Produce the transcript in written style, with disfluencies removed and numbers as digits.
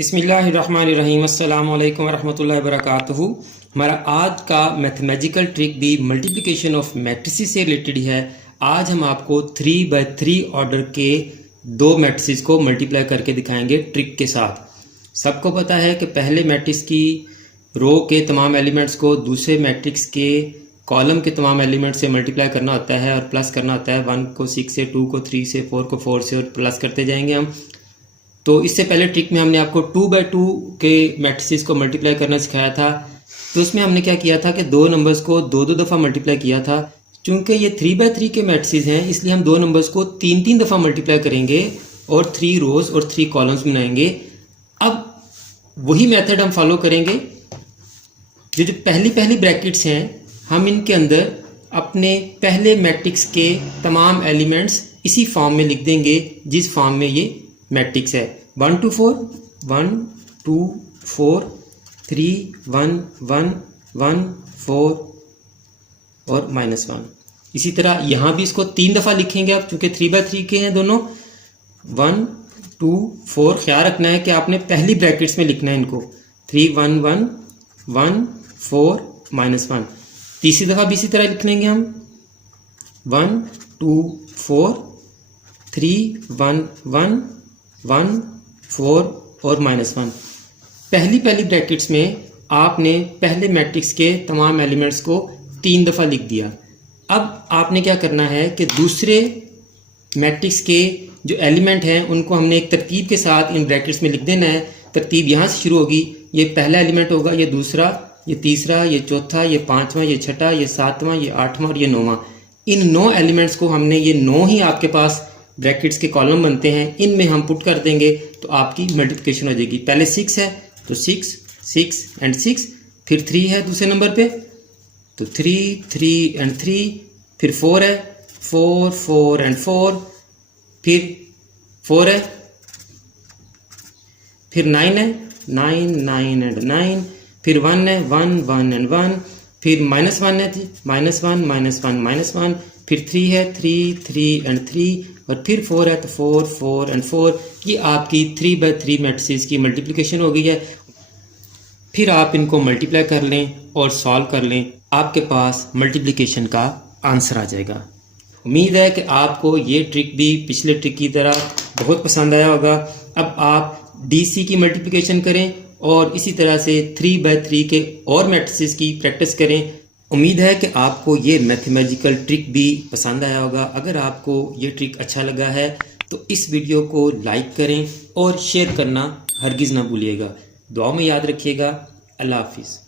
बिस्मिल्लाहिर्रहमानिर्रहीम अस्सलामु अलैकुम वरहमतुल्लाहि वबरकातुहू। हमारा आज का मैथमेटिकल ट्रिक भी मल्टीप्लिकेशन ऑफ मैट्रिसेस से रिलेटेड है। आज हम आपको 3/3 ऑर्डर के दो मैट्रिसेस को मल्टीप्लाई करके दिखाएंगे ट्रिक के साथ। सबको पता है कि पहले मैट्रिक्स की रो के तमाम एलिमेंट्स को दूसरे मैट्रिक्स के कॉलम के तमाम एलिमेंट से मल्टीप्लाई करना होता है और प्लस करना होता है। 1 को 6 से, 2 को 3 से, 4 को 4 से और प्लस करते जाएंगे हम। तो इससे पहले ट्रिक में हमने आपको 2/2 के मैट्रिसेस को मल्टीप्लाई करना सिखाया था। तो उसमें हमने क्या किया था कि दो नंबर्स को दो दफ़ा मल्टीप्लाई किया था। चूंकि ये 3/3 के मैट्रिसेस हैं इसलिए हम दो नंबर्स को 3 दफ़ा मल्टीप्लाई करेंगे और 3 रोज और 3 कॉलम्स बनाएंगे। अब वही मेथड हम फॉलो करेंगे। जो पहली ब्रैकेट्स हैं हम इनके अंदर अपने पहले मैट्रिक्स के तमाम एलिमेंट्स इसी फॉर्म में लिख देंगे जिस फॉर्म में ये मैट्रिक्स है। 1 to 4, 1 2 4 3 1 1 1 4 और -1। इसी तरह यहाँ भी इसको 3 दफ़ा लिखेंगे आप, चूंकि 3/3 के हैं दोनों। 1 2 4 ख्याल रखना है कि आपने पहली ब्रैकेट्स में लिखना है इनको। 3 1 1 1 4 -1। तीसरी दफ़ा भी इसी तरह लिख लेंगे हम। 1 2 4 3 1 1 1 4 और -1। पहली ब्रैकेट्स में आपने पहले मैट्रिक्स के तमाम एलिमेंट्स को 3 दफ़ा लिख दिया। अब आपने क्या करना है कि दूसरे मैट्रिक्स के जो एलिमेंट हैं उनको हमने एक तरतीब के साथ इन ब्रैकेट्स में लिख देना है। तरतीब यहाँ से शुरू होगी। ये पहला एलिमेंट होगा, ये दूसरा, ये तीसरा, ये चौथा, ये पाँचवा, ये छठा, ये सातवां, ये आठवां और ये नौवां। इन 9 एलिमेंट्स को हमने, ये 9 ही आपके पास ब्रैकेट्स के कॉलम बनते हैं, इनमें हम पुट कर देंगे तो आपकी मल्टीप्लिकेशन हो जाएगी। पहले 6 है तो 6 6 एंड 6, फिर 3 है दूसरे नंबर पे तो 3 3 एंड 3, फिर 4 है 4 4 एंड 4, फिर 4 है, फिर 9 है 9 9 एंड 9, फिर 1 है 1 1 एंड 1, फिर -1 है -1 -1 -1, फिर 3 है 3 3 एंड 3 और फिर 4 है तो 4 4 एंड 4। ये आपकी 3/3 मैट्रिसेस की मल्टीप्लिकेशन हो गई है। फिर आप इनको मल्टीप्लाई कर लें और सॉल्व कर लें, आपके पास मल्टीप्लिकेशन का आंसर आ जाएगा। उम्मीद है कि आपको ये ट्रिक भी पिछले ट्रिक की तरह बहुत पसंद आया होगा। अब आप DC की मल्टीप्लिकेशन करें और इसी तरह से 3/3 के और मैट्रिसेस की प्रैक्टिस करें। उम्मीद है कि आपको ये मैथमेटिकल ट्रिक भी पसंद आया होगा। अगर आपको ये ट्रिक अच्छा लगा है तो इस वीडियो को लाइक करें और शेयर करना हरगिज़ ना भूलिएगा। दुआ में याद रखिएगा। अल्लाह हाफिज़।